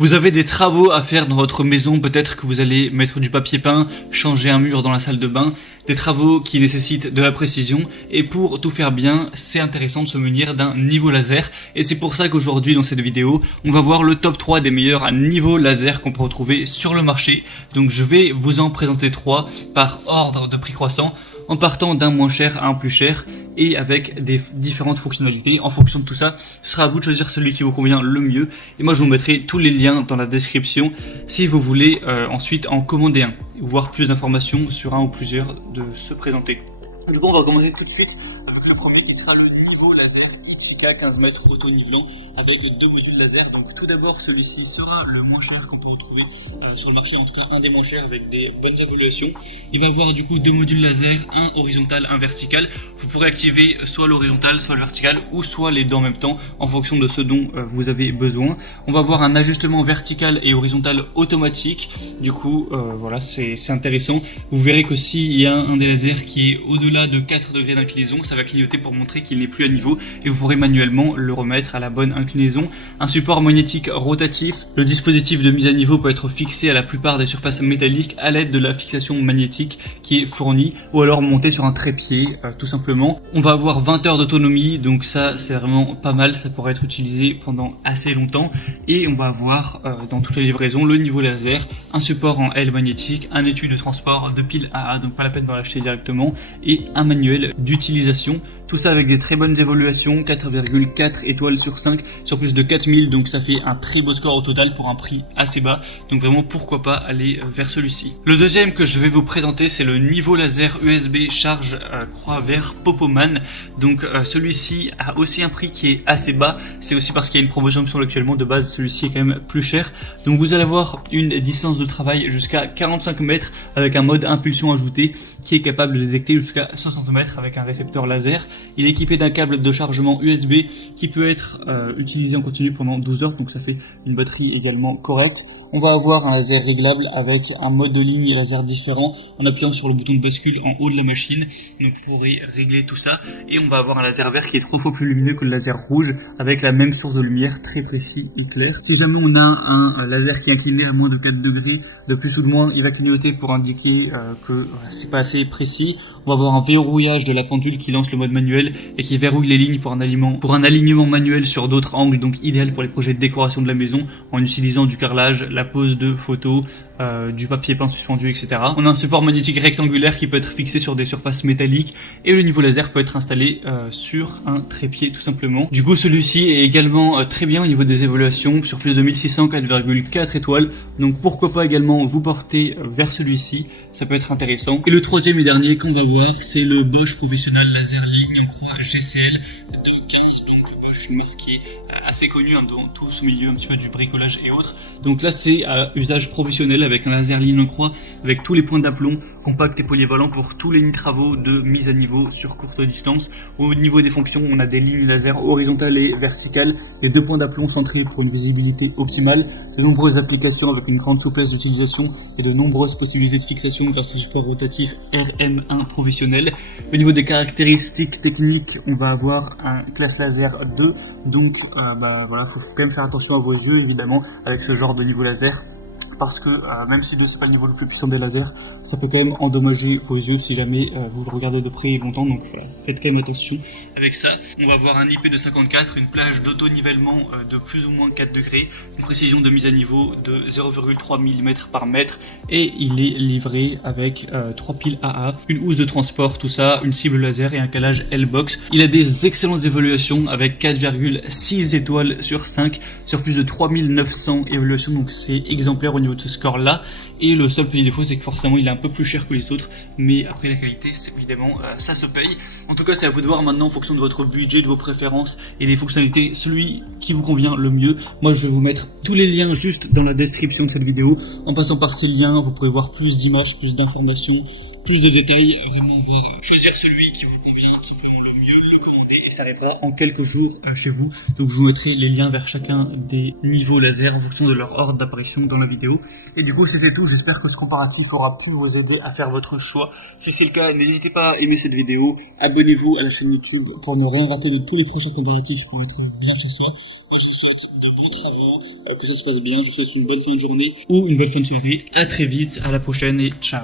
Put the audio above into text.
Vous avez des travaux à faire dans votre maison, peut-être que vous allez mettre du papier peint, changer un mur dans la salle de bain, des travaux qui nécessitent de la précision, et pour tout faire bien, c'est intéressant de se munir d'un niveau laser, et c'est pour ça qu'aujourd'hui dans cette vidéo, on va voir le top 3 des meilleurs niveaux laser qu'on peut retrouver sur le marché. Donc je vais vous en présenter 3 par ordre de prix croissant, en partant d'un moins cher à un plus cher et avec des différentes fonctionnalités. En fonction de tout ça, ce sera à vous de choisir celui qui vous convient le mieux. Et moi, je vous mettrai tous les liens dans la description si vous voulez ensuite en commander un, ou voir plus d'informations sur un ou plusieurs de se présenter. Du coup, on va commencer tout de suite avec le premier qui sera le niveau laser Ichika 15 mètres auto-nivelant avec 2 modules laser. Donc tout d'abord, celui-ci sera le moins cher qu'on peut retrouver sur le marché, en tout cas un des moins chers avec des bonnes évaluations. Il va avoir du coup 2 modules laser, un horizontal, un vertical. Vous pourrez activer soit l'horizontal, soit le vertical, ou soit les deux en même temps en fonction de ce dont vous avez besoin. On va avoir un ajustement vertical et horizontal automatique. Du coup, voilà, c'est intéressant. Vous verrez que s'il y a un des lasers qui est au-delà de 4 degrés d'inclinaison, ça va clignoter pour montrer qu'il n'est plus à niveau et vous pourrez manuellement le remettre à la bonne inclinaison. Un support magnétique rotatif. Le dispositif de mise à niveau peut être fixé à la plupart des surfaces métalliques à l'aide de la fixation magnétique qui est fournie, ou alors monté sur un trépied tout simplement. On va avoir 20 heures d'autonomie, donc ça c'est vraiment pas mal, ça pourrait être utilisé pendant assez longtemps. Et on va avoir dans toutes les livraisons le niveau laser, un support en L magnétique, un étui de transport de pile AA, donc pas la peine d'en l'acheter directement, et un manuel d'utilisation. Tout ça avec des très bonnes évaluations, 4,4 étoiles sur 5 sur plus de 4000, donc ça fait un très beau score au total pour un prix assez bas. Donc vraiment pourquoi pas aller vers celui-ci. Le deuxième que je vais vous présenter, c'est le niveau laser USB charge croix vert Popoman. Donc celui-ci a aussi un prix qui est assez bas, c'est aussi parce qu'il y a une promotion sur actuellement. De base celui-ci est quand même plus cher. Donc vous allez avoir une distance de travail jusqu'à 45 mètres avec un mode impulsion ajouté qui est capable de détecter jusqu'à 60 mètres avec un récepteur laser. Il est équipé d'un câble de chargement USB qui peut être utilisé en continu pendant 12 heures, donc ça fait une batterie également correcte. On va avoir un laser réglable avec un mode de ligne et laser différent en appuyant sur le bouton de bascule en haut de la machine. Donc vous pourrez régler tout ça. Et on va avoir un laser vert qui est 3 fois plus lumineux que le laser rouge avec la même source de lumière très précis et clair. Si jamais on a un laser qui est incliné à moins de 4 degrés de plus ou de moins, il va clignoter pour indiquer que c'est pas assez précis. On va avoir un verrouillage de la pendule qui lance le mode manuel et qui verrouille les lignes pour un alignement manuel sur d'autres angles, donc idéal pour les projets de décoration de la maison en utilisant du carrelage, la pose de photos, du papier peint suspendu, etc. On a un support magnétique rectangulaire qui peut être fixé sur des surfaces métalliques et le niveau laser peut être installé sur un trépied tout simplement. Du coup celui-ci est également très bien au niveau des évaluations, sur plus de 1600, 4,4 étoiles, donc pourquoi pas également vous porter vers celui-ci, ça peut être intéressant. Et le troisième et dernier qu'on va voir, c'est le Bosch Professional Laser Ligne en croix GCL de 15, donc Bosch marqué assez connu dans tout ce milieu un petit peu du bricolage et autres. Donc là c'est à usage professionnel avec un laser ligne en croix avec tous les points d'aplomb compact et polyvalent pour tous les travaux de mise à niveau sur courte distance. Au niveau des fonctions, on a des lignes laser horizontales et verticales, les 2 points d'aplomb centrés pour une visibilité optimale, de nombreuses applications avec une grande souplesse d'utilisation et de nombreuses possibilités de fixation grâce au support rotatif RM1 professionnel. Au niveau des caractéristiques techniques, on va avoir un classe laser 2, donc voilà, faut quand même faire attention à vos yeux évidemment avec ce genre de niveau laser, parce que même si 2 c'est pas le niveau le plus puissant des lasers, ça peut quand même endommager vos yeux si jamais vous le regardez de près longtemps, donc voilà, faites quand même attention avec ça. On va avoir un IP de 54, une plage d'auto-nivellement de plus ou moins 4 degrés, une précision de mise à niveau de 0,3 mm par mètre, et il est livré avec 3 piles AA, une housse de transport, tout ça, une cible laser et un calage L-Box. Il a des excellentes évaluations avec 4,6 étoiles sur 5 sur plus de 3900 évaluations, donc c'est exemplaire au niveau de ce score là. Et le seul petit défaut, c'est que forcément il est un peu plus cher que les autres, mais après la qualité, c'est évidemment ça se paye. En tout cas, c'est à vous de voir maintenant en fonction de votre budget, de vos préférences et des fonctionnalités, celui qui vous convient le mieux. Moi je vais vous mettre tous les liens juste dans la description de cette vidéo. En passant par ces liens, vous pourrez voir plus d'images, plus d'informations, plus de détails, vraiment voir, choisir celui qui vous convient tout simplement le mieux, le commander qualité et ça arrivera en quelques jours chez vous. Donc je vous mettrai les liens vers chacun des niveaux laser en fonction de leur ordre d'apparition dans la vidéo. Et du coup, c'était tout. J'espère que ce comparatif aura pu vous aider à faire votre choix. Si c'est le cas, n'hésitez pas à aimer cette vidéo. Abonnez-vous à la chaîne YouTube pour ne rien rater de tous les prochains comparatifs pour être bien chez soi. Moi, je vous souhaite de bons travaux, que ça se passe bien. Je vous souhaite une bonne fin de journée ou une bonne fin de soirée. À très vite, à la prochaine et ciao.